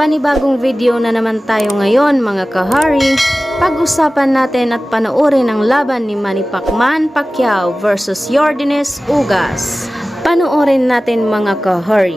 Panibagong video na naman tayo ngayon mga kahari. Pag-usapan natin at panoorin ang laban ni Manny Pacquiao versus Yordenis Ugas. Panoorin natin mga kahari.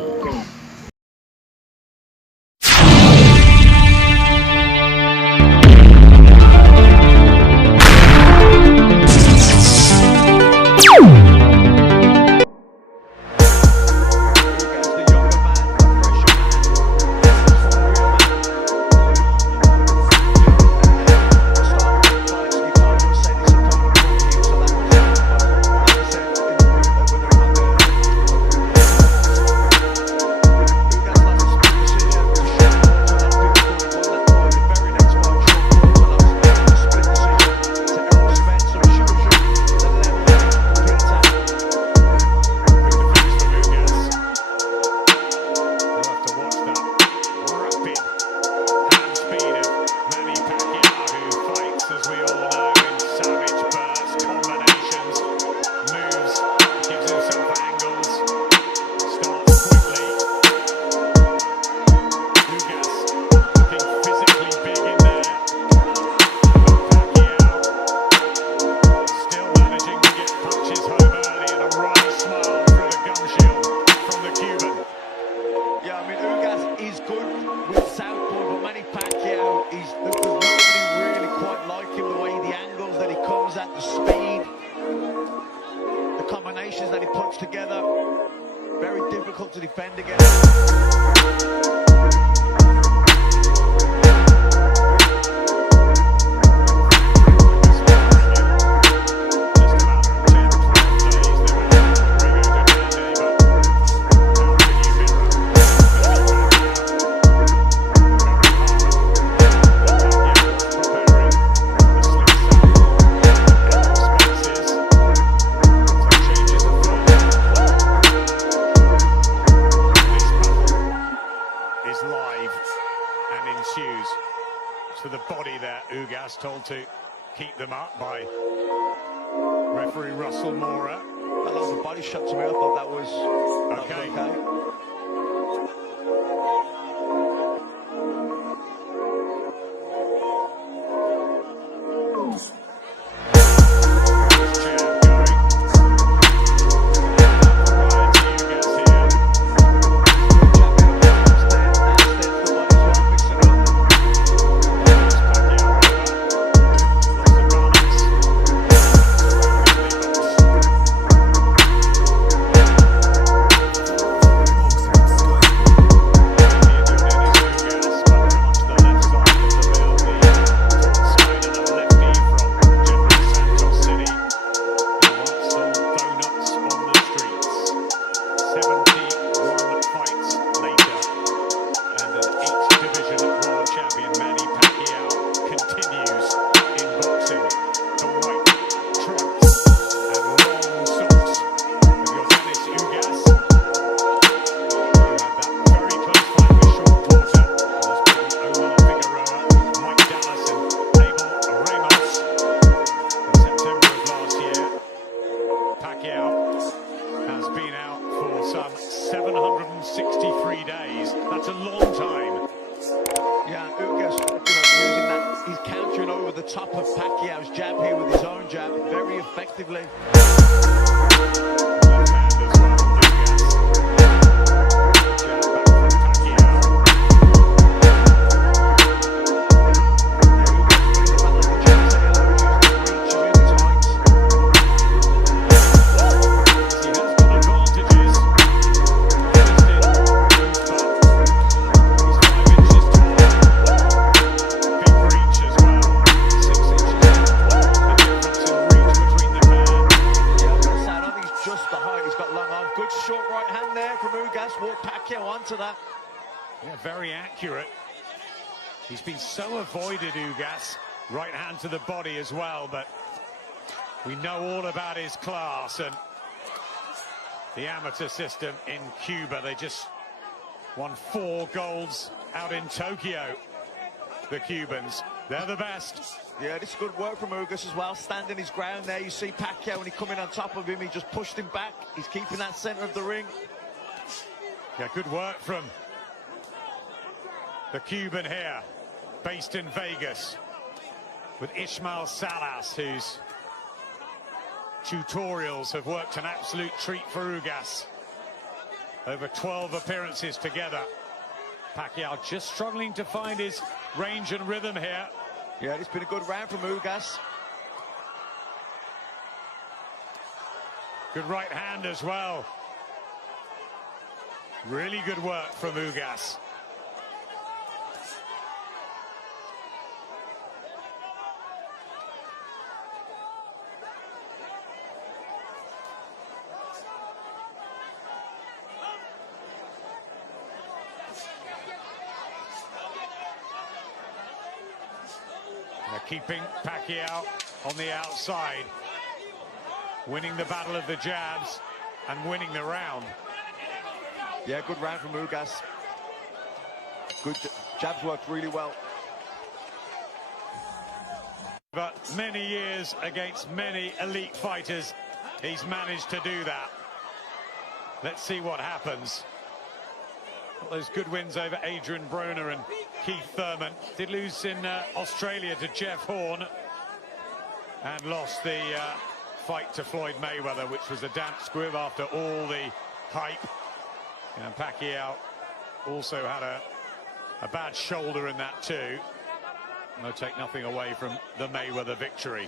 He's good with southpaw, but Manny Pacquiao, there's nobody really quite like him. The way, the angles that he comes at, the speed, the combinations that he puts together, very difficult to defend against. Ensues to the body there. Ugas told to keep them up by referee Russell Mora. That was a body shot to me. I thought that was okay. Has been out for some 763 days. That's a long time. Yeah, Ugas, using that, he's countering over the top of Pacquiao's jab here with his own jab very effectively. Good short right hand there from Ugas. Walked Pacquiao onto that. Yeah, very accurate. He's been so avoided, Ugas. Right hand to the body as well, but we know all about his class and the amateur system in Cuba. They just won 4 golds out in Tokyo, the Cubans. They're the best. Yeah, this is good work from Ugas as well, standing his ground there. You see Pacquiao, when he come in on top of him, he just pushed him back. He's keeping that center of the ring. Yeah, good work from the Cuban here, based in Vegas, with Ismael Salas, whose tutorials have worked an absolute treat for Ugas. Over 12 appearances together. Pacquiao just struggling to find his range and rhythm here. Yeah, it's been a good round from Ugas. Good right hand as well. Really good work from Ugas. They're keeping Pacquiao on the outside, winning the battle of the jabs and winning the round. Yeah, good round from Ugas. Good jabs worked really well. But many years against many elite fighters, he's managed to do that. Let's see what happens. Got those good wins over Adrian Broner and Keith Thurman. Did lose in Australia to Jeff Horn, and lost the fight to Floyd Mayweather, which was a damp squib after all the hype. And Pacquiao also had a bad shoulder in that too. No, take nothing away from the Mayweather victory.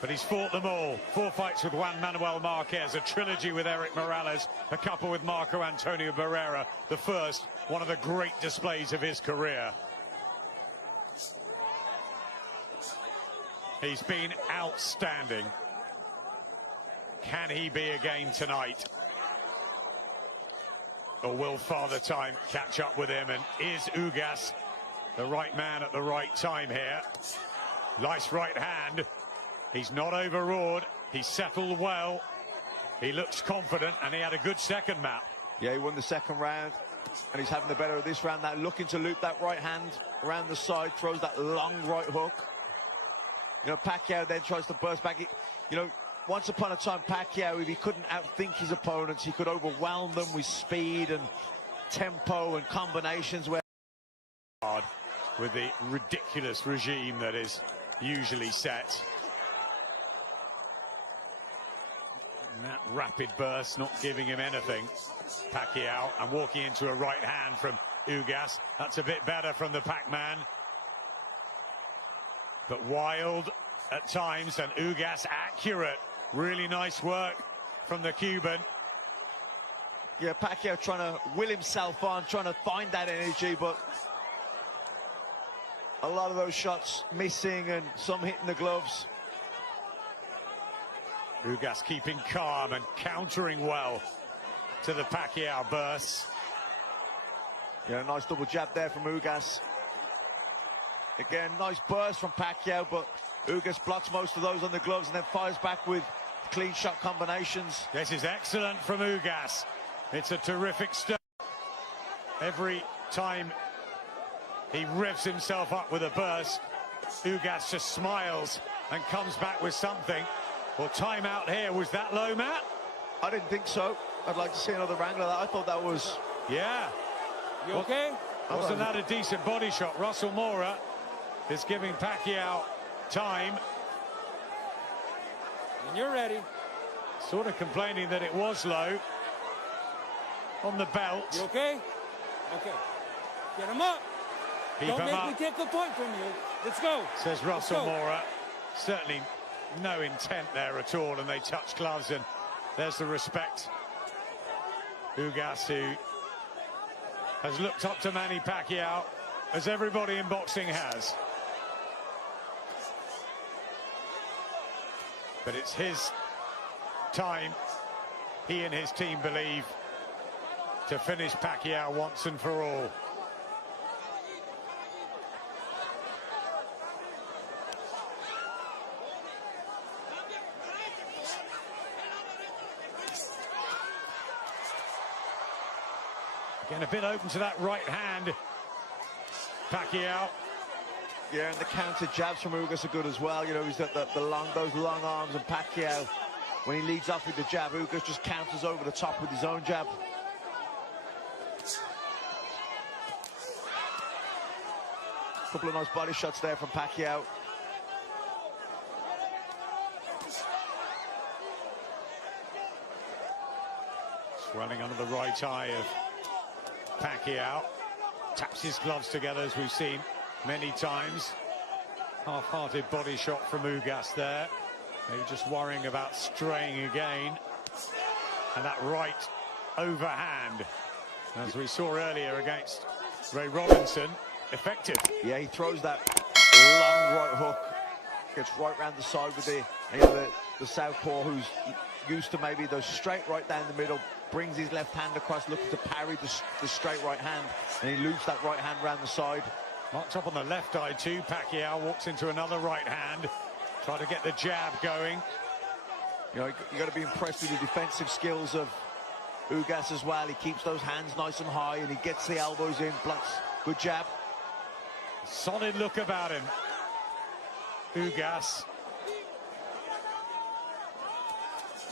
But he's fought them all. 4 fights with Juan Manuel Marquez, a trilogy with Eric Morales, a couple with Marco Antonio Barrera. The first, one of the great displays of his career. He's been outstanding. Can he be again tonight? Or will Father Time catch up with him? And is Ugas the right man at the right time here? Nice right hand. He's not overawed. He's settled well. He looks confident, and he had a good second, Matt. Yeah, he won the second round, and he's having the better of this round. Now looking to loop that right hand around the side, throws that long right hook. You know, Pacquiao then tries to burst back. You know, once upon a time, Pacquiao, if he couldn't outthink his opponents, he could overwhelm them with speed and tempo and combinations. Where hard with the ridiculous regime that is usually set. And that rapid burst not giving him anything. Pacquiao, and walking into a right hand from Ugas. That's a bit better from the Pac-Man. But wild at times, and Ugas accurate. Really nice work from the Cuban. Yeah, Pacquiao trying to will himself on, trying to find that energy, but a lot of those shots missing and some hitting the gloves. Ugas keeping calm and countering well to the Pacquiao bursts. Yeah, nice double jab there from Ugas. Again, nice burst from Pacquiao, but Ugas blocks most of those on the gloves and then fires back with clean shot combinations. This is excellent from Ugas. It's a terrific start. Every time he revs himself up with a burst, Ugas just smiles and comes back with something. Well, time out here. Was that low, Matt? I didn't think so. I'd like to see another angle of that. I thought that was... Yeah. You okay? Wasn't that a decent body shot? Russell Mora is giving Pacquiao time. When you're ready. Sort of complaining that it was low on the belt. You okay? Okay. Get him up. Keep him up, me take a point from you. Let's go. says Russell Mora. Certainly no intent there at all, and they touch gloves, and there's the respect. Ugas, who has looked up to Manny Pacquiao, as everybody in boxing has. But it's his time, he and his team believe, to finish Pacquiao once and for all. Again, a bit open to that right hand, Pacquiao. Yeah, and the counter jabs from Ugas are good as well. You know, he's got those long arms, and Pacquiao, when he leads off with the jab, Ugas just counters over the top with his own jab. Couple of nice body shots there from Pacquiao. Swelling under the right eye of Pacquiao. Taps his gloves together, as we've seen many times. Half-hearted body shot from Ugas there. Maybe just worrying about straying again. And that right overhand, as we saw earlier against Ray Robinson, effective. Yeah, he throws that long right hook. Gets right round the side with the southpaw, who's used to maybe those straight right down the middle. Brings his left hand across, looking to parry the straight right hand, and he loops that right hand round the side. Marked up on the left eye too. Pacquiao walks into another right hand, try to get the jab going. You know, you got to be impressed with the defensive skills of Ugas as well. He keeps those hands nice and high, and he gets the elbows in, blocks. Good jab. Solid look about him, Ugas.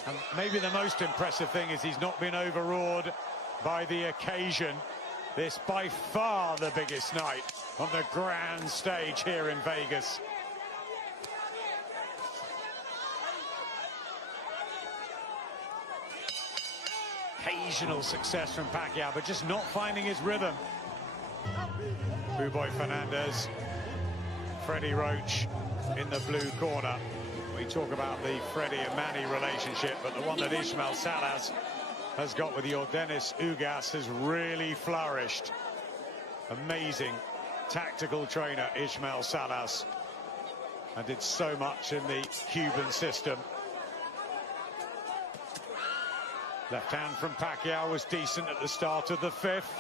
And maybe the most impressive thing is he's not been overawed by the occasion. This by far the biggest night on the grand stage here in Vegas. Occasional success from Pacquiao, but just not finding his rhythm. Boy Fernandez, Freddie Roach in the blue corner. We talk about the Freddie and Manny relationship, but the one that Ismael Salas has got with Yordenis Ugas has really flourished. Amazing tactical trainer, Ismael Salas, and did so much in the Cuban system. Left hand from Pacquiao was decent at the start of the fifth.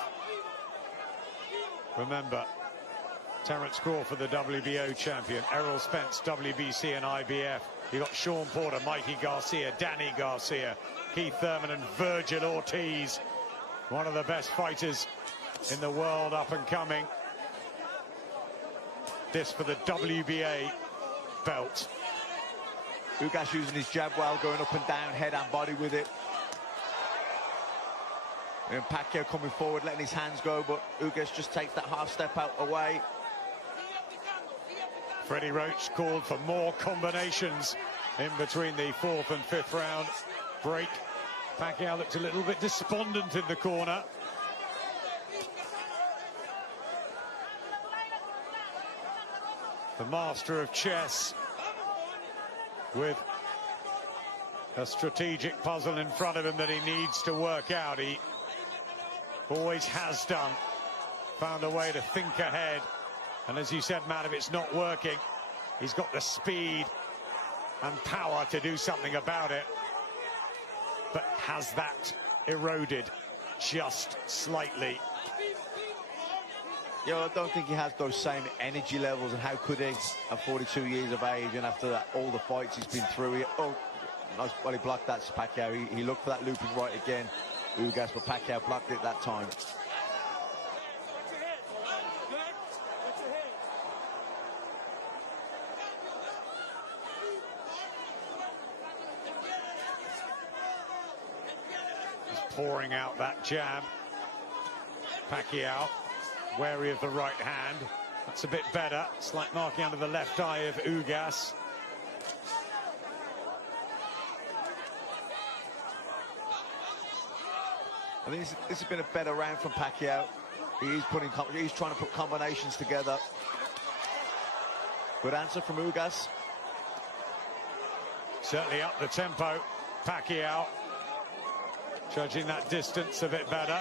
Remember, Terence Crawford, the WBO champion, Errol Spence, WBC and IBF. You got Sean Porter, Mikey Garcia, Danny Garcia, Keith Thurman and Virgil Ortiz. One of the best fighters in the world up and coming. This for the WBA belt. Ugas using his jab well, going up and down, head and body with it. And Pacquiao coming forward, letting his hands go, but Ugas just takes that half step out away. Freddie Roach called for more combinations in between the fourth and fifth round break. Pacquiao looked a little bit despondent in the corner. The master of chess with a strategic puzzle in front of him that he needs to work out. He always has done. Found a way to think ahead. And as you said, Matt, if it's not working, he's got the speed and power to do something about it. But has that eroded just slightly? You know, I don't think he has those same energy levels, and how could he at 42 years of age and after that, all the fights he's been through? Oh, nice body block, that's Pacquiao. He looked for that looping right again, Ugas, but Pacquiao blocked it that time. Pouring out that jab. Pacquiao wary of the right hand. That's a bit better. Slight marking under the left eye of Ugas. I think this has been a better round from Pacquiao. He's trying to put combinations together. Good answer from Ugas. Certainly up the tempo. Pacquiao judging that distance a bit better.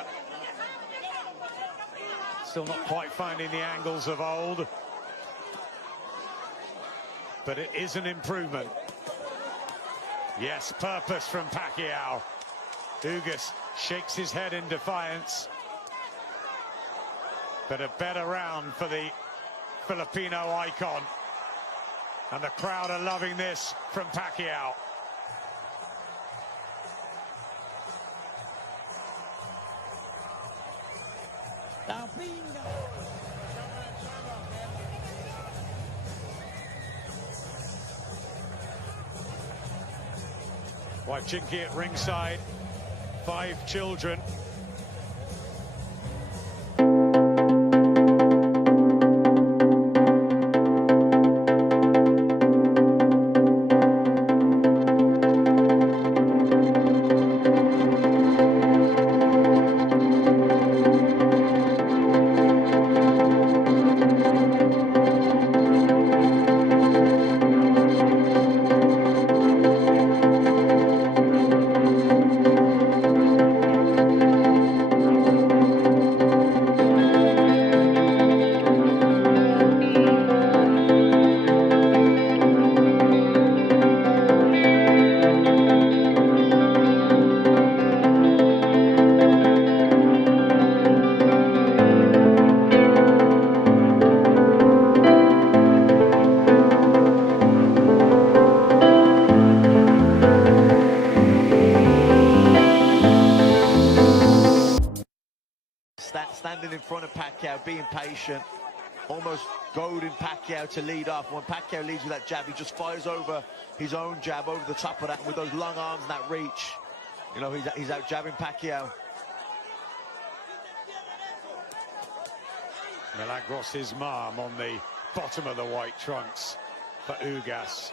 Still not quite finding the angles of old, but it is an improvement. Yes, purpose from Pacquiao. Ugas shakes his head in defiance, but a better round for the Filipino icon, and the crowd are loving this from Pacquiao. Wife Chinky at ringside, 5 children. standing in front of Pacquiao, being patient, almost goading Pacquiao to lead off. When Pacquiao leads with that jab, he just fires over his own jab over the top of that, and with those long arms and that reach, you know, he's out jabbing Pacquiao. Milagros' mom on the bottom of the white trunks for Ugas.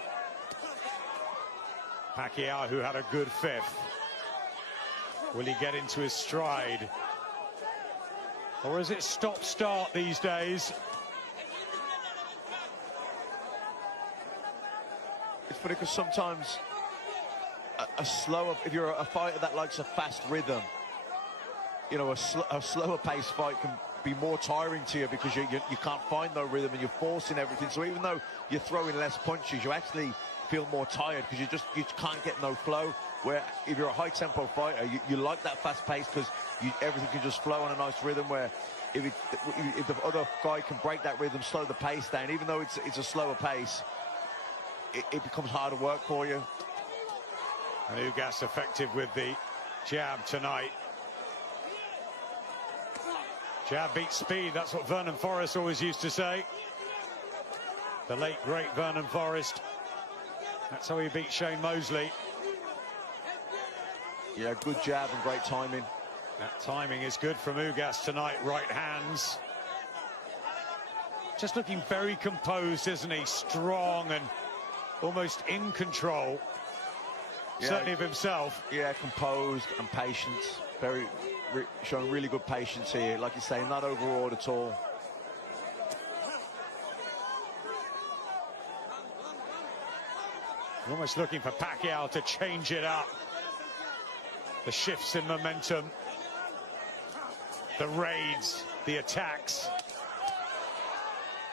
Pacquiao, who had a good fifth. Will he get into his stride? Or is it stop-start these days? It's funny because sometimes a slower, if you're a fighter that likes a fast rhythm, you know, a slower paced fight can be more tiring to you because you can't find no rhythm and you're forcing everything. So even though you're throwing less punches, you actually feel more tired because you can't get no flow. Where if you're a high tempo fighter, you like that fast pace because everything can just flow on a nice rhythm. Where if the other guy can break that rhythm, slow the pace down, even though it's a slower pace, it becomes harder work for you. And Ugas effective with the jab tonight. Jab beats speed, that's what Vernon Forrest always used to say. The late, great Vernon Forrest. That's how he beat Shane Mosley. Yeah, good jab and great timing. That timing is good from Ugas tonight, right hands. Just looking very composed, isn't he? Strong and almost in control, yeah, certainly of himself. Yeah, composed and patience. Showing really good patience here. Like you say, not overawed at all. Almost looking for Pacquiao to change it up. The shifts in momentum, the raids, the attacks.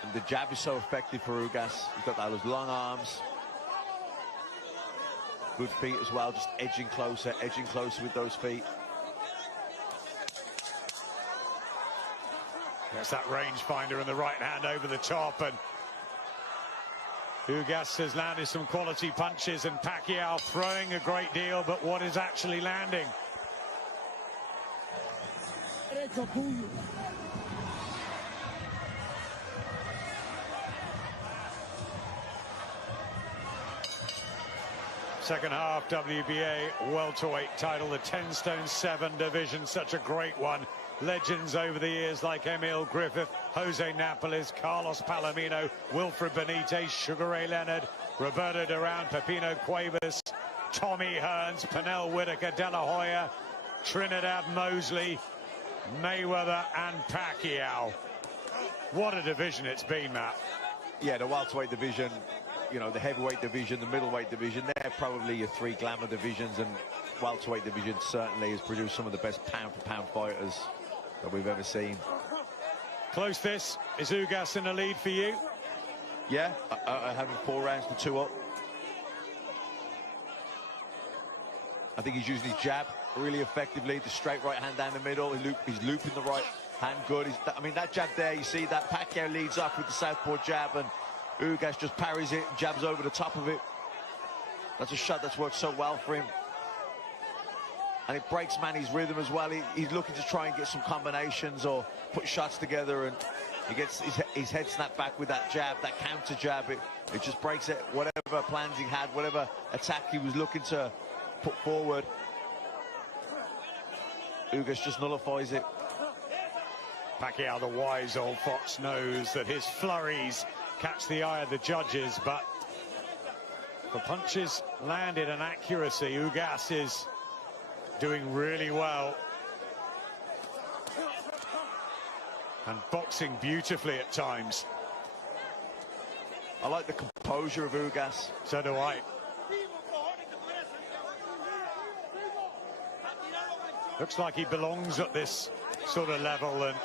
And the jab is so effective for Ugas. He's got those long arms. Good feet as well, just edging closer with those feet. There's that rangefinder in the right hand over the top, and Ugas has landed some quality punches, and Pacquiao throwing a great deal, but what is actually landing? Second half WBA welterweight title, the 10 stone 7 division, such a great one. Legends over the years like Emil Griffith, Jose Napoles, Carlos Palomino, Wilfred Benitez, Sugar Ray Leonard, Roberto Duran, Pepino Cuevas, Tommy Hearns, Pernell Whitaker, De La Hoya, Trinidad Mosley, Mayweather and Pacquiao. What a division it's been, Matt. Yeah, the welterweight division, you know, the heavyweight division, the middleweight division, they're probably your three glamour divisions, and welterweight division certainly has produced some of the best pound-for-pound fighters that we've ever seen. Close this. Is Ugas in the lead for you? Yeah, I have him 4 rounds to 2 up. I think he's using his jab really effectively, the straight right hand down the middle. He's looping the right hand good. I mean, that jab there, you see that Pacquiao leads up with the southpaw jab, and Ugas just parries it and jabs over the top of it. That's a shot that's worked so well for him. And it breaks Manny's rhythm as well. He's looking to try and get some combinations or put shots together, and he gets his head snapped back with that jab, that counter jab. It just breaks it, whatever plans he had, whatever attack he was looking to put forward. Ugas just nullifies it. Pacquiao, the wise old fox, knows that his flurries catch the eye of the judges, but the punches landed and accuracy, Ugas is doing really well. And boxing beautifully at times. I like the composure of Ugas. So do I. Looks like he belongs at this sort of level and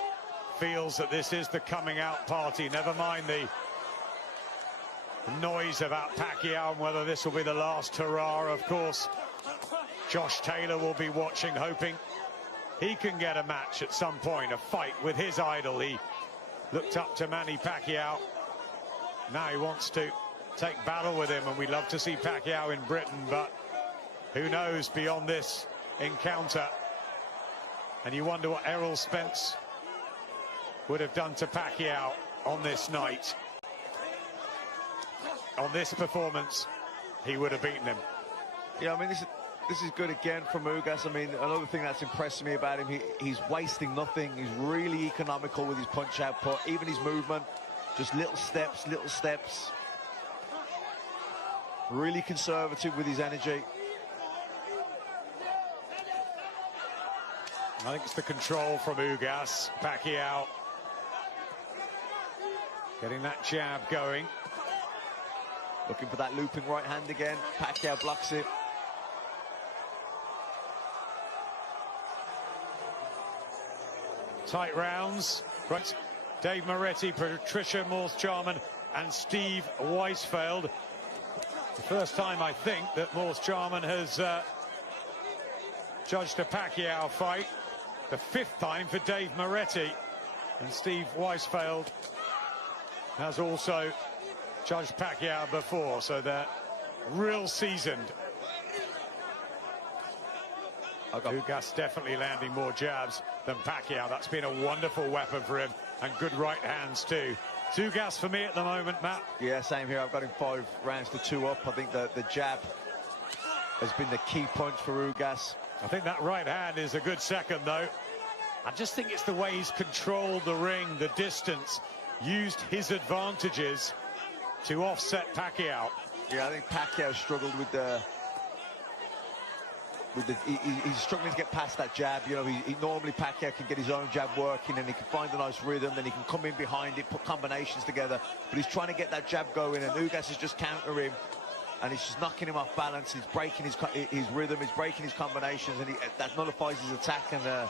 feels that this is the coming out party. Never mind the noise about Pacquiao and whether this will be the last hurrah. Of course, Josh Taylor will be watching, hoping he can get a match at some point, a fight with his idol. He looked up to Manny Pacquiao. Now he wants to take battle with him, and we'd love to see Pacquiao in Britain, but who knows beyond this encounter. And you wonder what Errol Spence would have done to Pacquiao on this night. On this performance, he would have beaten him. Yeah, I mean, this is good again from Ugas. I mean, another thing that's impressed me about him, he's wasting nothing. He's really economical with his punch output, even his movement. Just little steps, little steps. Really conservative with his energy. I think it's the control from Ugas. Pacquiao getting that jab going. Looking for that looping right hand again. Pacquiao blocks it. Tight rounds. Right. Dave Moretti, Patricia Morse-Charman and Steve Weisfeld. The first time, I think, that Morse-Charman has judged a Pacquiao fight. The fifth time for Dave Moretti. And Steve Weisfeld has also judged Pacquiao before, so they're real seasoned. Ugas definitely landing more jabs than Pacquiao. That's been a wonderful weapon for him, and good right hands too. Ugas for me at the moment, Matt. Yeah, same here. I've got him 5 rounds to 2 up. I think the jab has been the key punch for Ugas. I think that right hand is a good second, though. I just think it's the way he's controlled the ring, the distance, used his advantages to offset Pacquiao. Yeah, I think Pacquiao struggled with the... he's struggling to get past that jab. You know, he normally Pacquiao can get his own jab working and he can find a nice rhythm, then he can come in behind it, put combinations together. But he's trying to get that jab going, and Ugas is just countering him, and he's just knocking him off balance. He's breaking his rhythm, he's breaking his combinations, and that nullifies his attack. And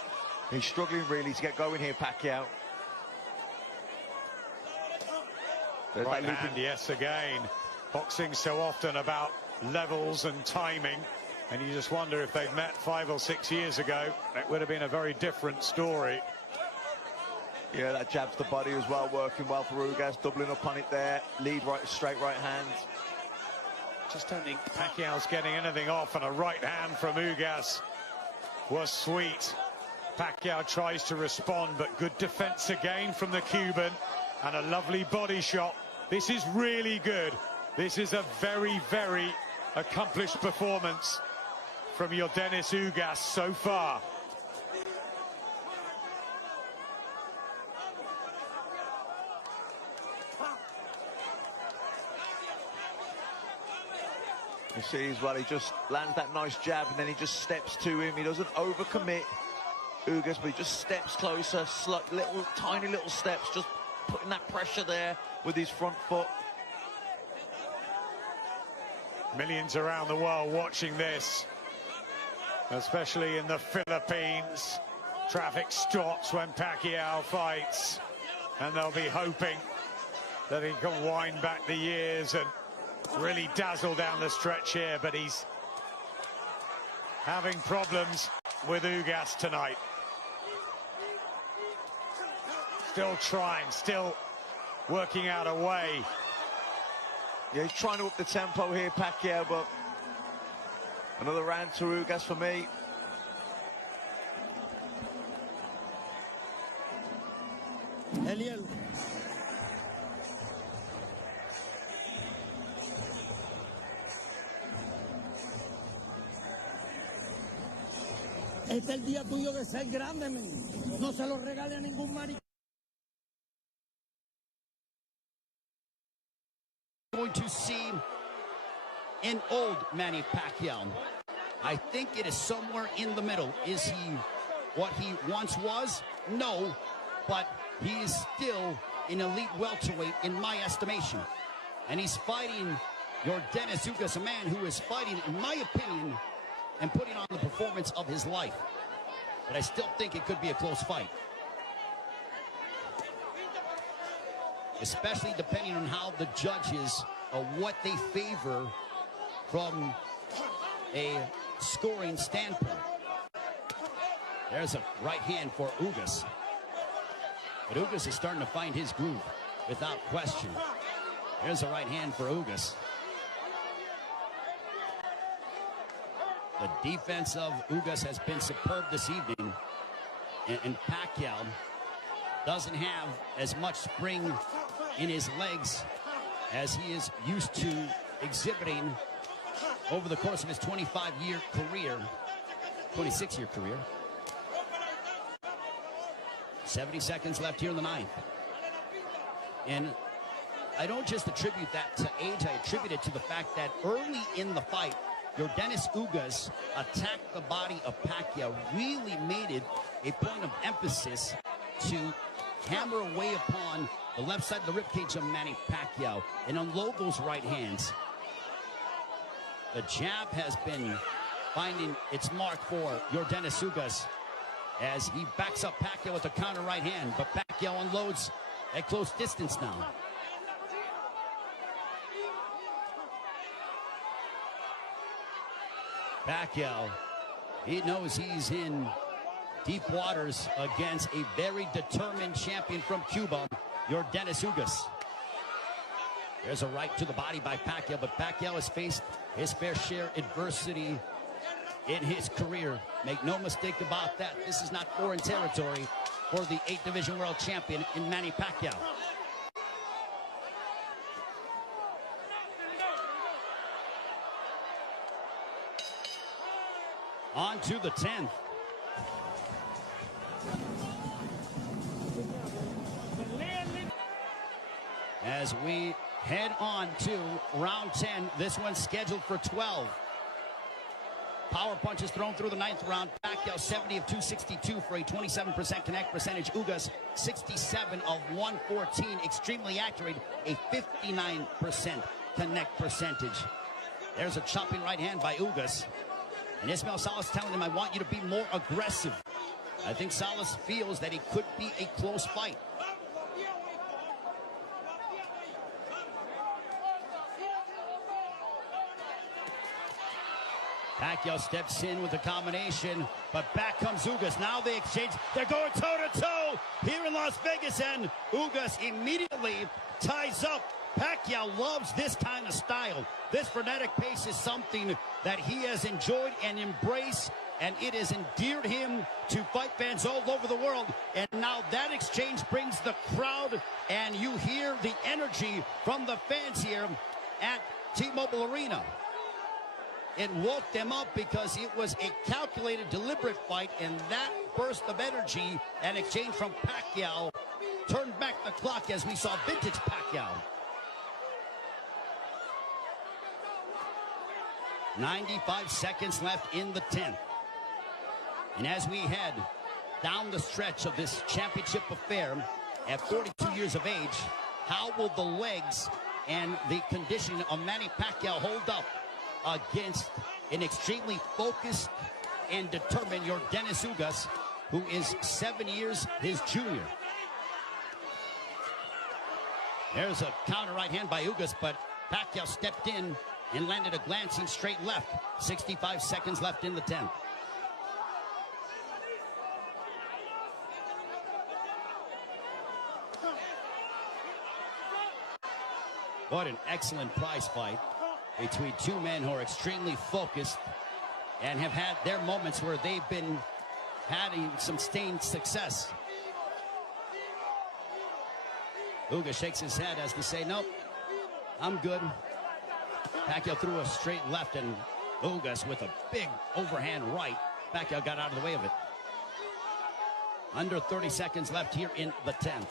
he's struggling really to get going here, Pacquiao. Right hand, yes, again. Boxing so often about levels and timing. And you just wonder if they'd met 5 or 6 years ago, it would have been a very different story. Yeah, that jabs the body as well, working well for Ugas, doubling up on it there. Lead right, straight right hand. Just don't think Pacquiao's getting anything off, and a right hand from Ugas was sweet. Pacquiao tries to respond, but good defense again from the Cuban, and a lovely body shot. This is really good. This is a very, very accomplished performance from Yordenis Ugas so far. You see as well, he just lands that nice jab and then he just steps to him. He doesn't overcommit, Ugas, but he just steps closer, tiny little steps, just putting that pressure there with his front foot. Millions around the world watching this, especially in the Philippines. Traffic stops when Pacquiao fights, and they'll be hoping that he can wind back the years and really dazzle down the stretch here, but he's having problems with Ugas tonight. Still trying, still working out a way. Yeah, he's trying to up the tempo here, Pacquiao, but another round to Ugas for me. Eliel. Este es el día tuyo de ser grande, men. No se lo regale a ningún maricón. Going to see an old Manny Pacquiao. I think it is somewhere in the middle. Is he what he once was? No, but he is still an elite welterweight in my estimation. And he's fighting Yordenis Ugas, a man who is fighting, in my opinion, and putting on the performance of his life. But I still think it could be a close fight. Especially depending on how the judges, what they favor from a scoring standpoint. There's a right hand for Ugas. But Ugas is starting to find his groove, without question. There's a right hand for Ugas. The defense of Ugas has been superb this evening. And Pacquiao doesn't have as much spring in his legs as he is used to exhibiting over the course of his 25-year career, 26-year career. 70 seconds left here in the ninth. And I don't just attribute that to age, I attribute it to the fact that early in the fight, Yordenis Ugas attacked the body of Pacquiao, really made it a point of emphasis to hammer away upon the left side of the ribcage of Manny Pacquiao and unload those right hands. The jab has been finding its mark for Yordenis Ugas as he backs up Pacquiao with a counter right hand, but Pacquiao unloads at close distance now. Pacquiao, he knows he's in deep waters against a very determined champion from Cuba, Yordenis Ugas. There's a right to the body by Pacquiao, but Pacquiao has faced his fair share adversity in his career. Make no mistake about that. This is not foreign territory for the 8th Division World Champion in Manny Pacquiao. On to the 10th. As we head on to round 10, this one's scheduled for 12. Power punches thrown through the 9th round. Pacquiao 70 of 262 for a 27% connect percentage. Ugas 67 of 114. Extremely accurate, a 59% connect percentage. There's a chopping right hand by Ugas. And Ismael Salas telling him, I want you to be more aggressive. I think Salas feels that it could be a close fight. Pacquiao steps in with a combination, but back comes Ugas. Now they exchange. They're going toe-to-toe here in Las Vegas, and Ugas immediately ties up. Pacquiao loves this kind of style. This frenetic pace is something that he has enjoyed and embraced, and it has endeared him to fight fans all over the world. And now that exchange brings the crowd, and you hear the energy from the fans here at T-Mobile Arena. It woke them up because it was a calculated, deliberate fight, and that burst of energy and exchange from Pacquiao turned back the clock as we saw vintage Pacquiao. 95 seconds left in the 10th. And as we head down the stretch of this championship affair at 42 years of age, how will the legs and the conditioning of Manny Pacquiao hold up against an extremely focused and determined Yordenis Ugas, who is 7 years his junior? There's a counter right hand by Ugas, but Pacquiao stepped in and landed a glancing straight left. 65 seconds left in the 10th. What an excellent prize fight between two men who are extremely focused and have had their moments where they've been having some sustained success. Ugas shakes his head as to say, nope, I'm good. Pacquiao threw a straight left, and Ugas with a big overhand right. Pacquiao got out of the way of it. Under 30 seconds left here in the 10th.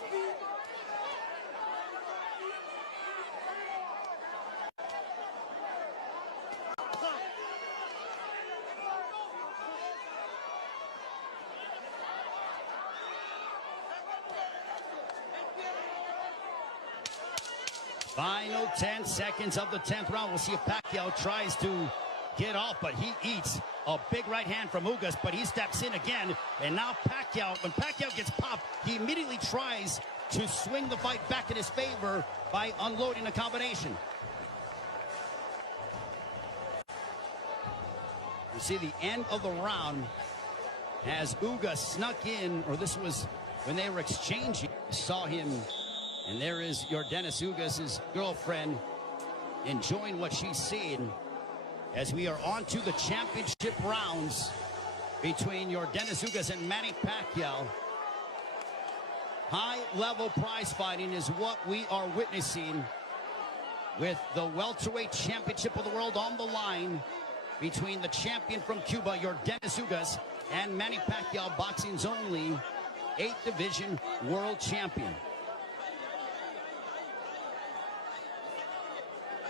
Final 10 seconds of the 10th round. We'll see if Pacquiao tries to get off, but he eats a big right hand from Ugas, but he steps in again. And now Pacquiao, when Pacquiao gets popped, he immediately tries to swing the fight back in his favor by unloading a combination. You see the end of the round as Ugas snuck in, or this was when they were exchanging. Saw him. And there is Yordenis Ugas' girlfriend enjoying what she's seen as we are on to the championship rounds between Yordenis Ugas and Manny Pacquiao. High-level prize fighting is what we are witnessing, with the welterweight championship of the world on the line between the champion from Cuba, Yordenis Ugas, and Manny Pacquiao, boxing's only 8th division world champion.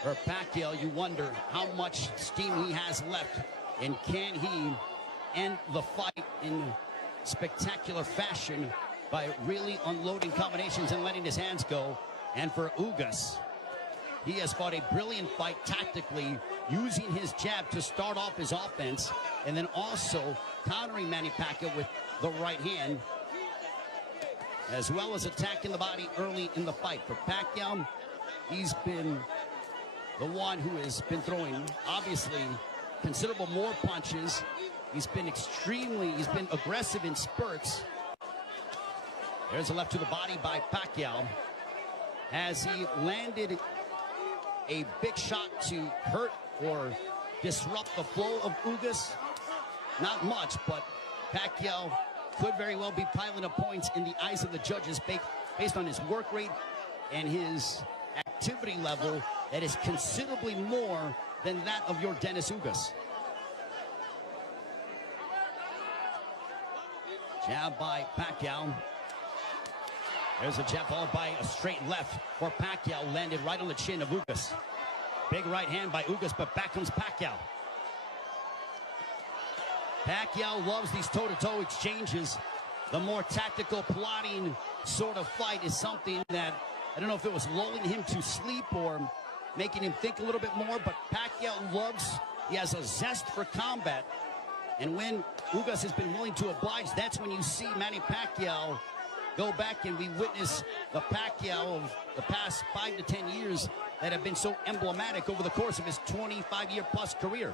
For Pacquiao, you wonder how much steam he has left, and can he end the fight in spectacular fashion by really unloading combinations and letting his hands go. And for Ugas, he has fought a brilliant fight tactically, using his jab to start off his offense, and then also countering Manny Pacquiao with the right hand, as well as attacking the body early in the fight. For Pacquiao, he's been the one who has been throwing, obviously, considerable more punches. He's been aggressive in spurts. There's a left to the body by Pacquiao. Has he landed a big shot to hurt or disrupt the flow of Ugas? Not much, but Pacquiao could very well be piling up points in the eyes of the judges based on his work rate and his activity level that is considerably more than that of Yordenis Ugas. Jab by Pacquiao. There's a jab followed by a straight left for Pacquiao, landed right on the chin of Ugas. Big right hand by Ugas, but back comes Pacquiao. Pacquiao loves these toe-to-toe exchanges. The more tactical, plotting sort of fight is something that, I don't know if it was lulling him to sleep or making him think a little bit more, but Pacquiao loves, he has a zest for combat. And when Ugas has been willing to oblige, that's when you see Manny Pacquiao go back, and we witness the Pacquiao of the past 5 to 10 years that have been so emblematic over the course of his 25-year-plus career.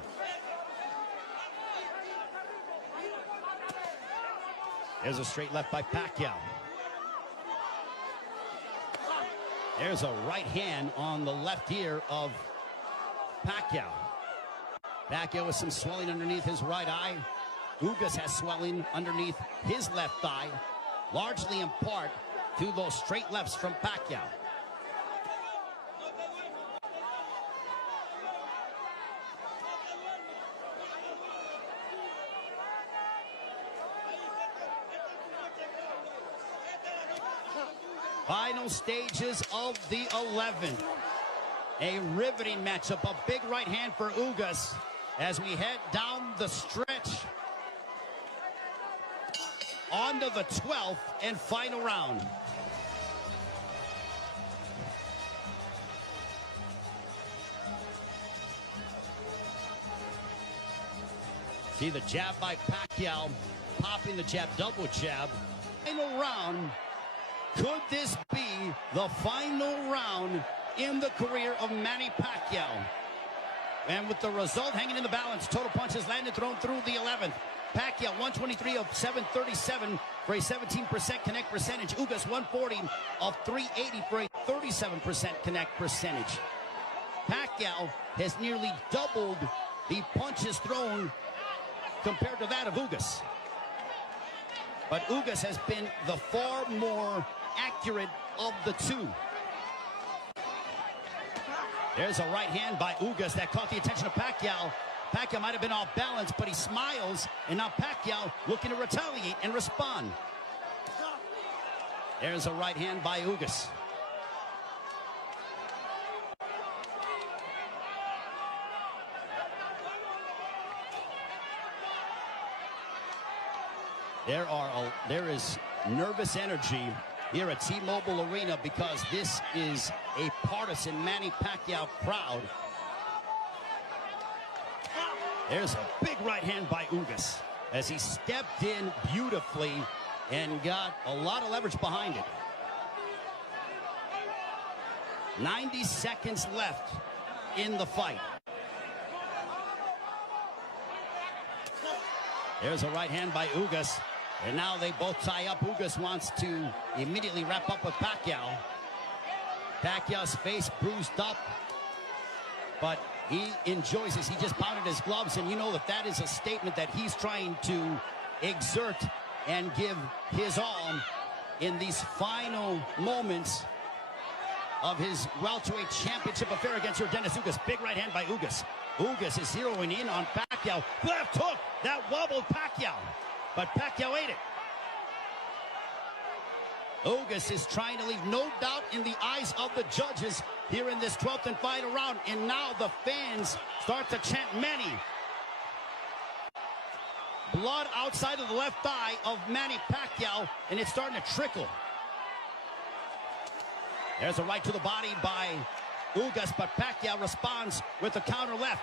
There's a straight left by Pacquiao. There's a right hand on the left ear of Pacquiao. Pacquiao with some swelling underneath his right eye. Ugas has swelling underneath his left thigh, largely in part to those straight lefts from Pacquiao. Final stages of the 11th. A riveting matchup, a big right hand for Ugas as we head down the stretch onto the 12th and final round. See the jab by Pacquiao, popping the jab, double jab. Final round. Could this be the final round in the career of Manny Pacquiao? And with the result hanging in the balance, total punches landed, thrown through the 11th. Pacquiao 123 of 737 for a 17% connect percentage. Ugas 140 of 380 for a 37% connect percentage. Pacquiao has nearly doubled the punches thrown compared to that of Ugas. But Ugas has been the far more accurate of the two. There's a right hand by Ugas that caught the attention of Pacquiao. Pacquiao might have been off balance, but he smiles, and now Pacquiao looking to retaliate and respond. There's a right hand by Ugas. There is nervous energy here at T-Mobile Arena because this is a partisan Manny Pacquiao crowd. There's a big right hand by Ugas as he stepped in beautifully and got a lot of leverage behind it. 90 seconds left in the fight. There's a right hand by Ugas. And now they both tie up. Ugas wants to immediately wrap up with Pacquiao. Pacquiao's face bruised up, but he enjoys this. He just pounded his gloves, and you know that is a statement that he's trying to exert and give his all in these final moments of his welterweight championship affair against Yordenis Ugas. Big right hand by Ugas. Ugas is zeroing in on Pacquiao. Left hook, that wobbled Pacquiao, but Pacquiao ate it. Ugas is trying to leave no doubt in the eyes of the judges here in this 12th and final round, and now the fans start to chant Manny. Blood outside of the left thigh of Manny Pacquiao, and it's starting to trickle. There's a right to the body by Ugas, but Pacquiao responds with the counter left.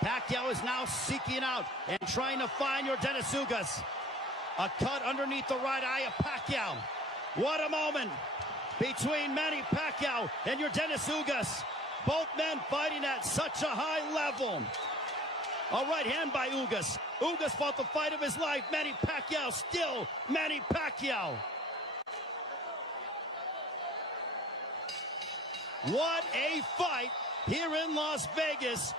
Pacquiao is now seeking out and trying to find Yordenis Ugas. A cut underneath the right eye of Pacquiao. What a moment between Manny Pacquiao and Yordenis Ugas. Both men fighting at such a high level. A right hand by Ugas. Ugas fought the fight of his life. Manny Pacquiao still Manny Pacquiao. What a fight here in Las Vegas.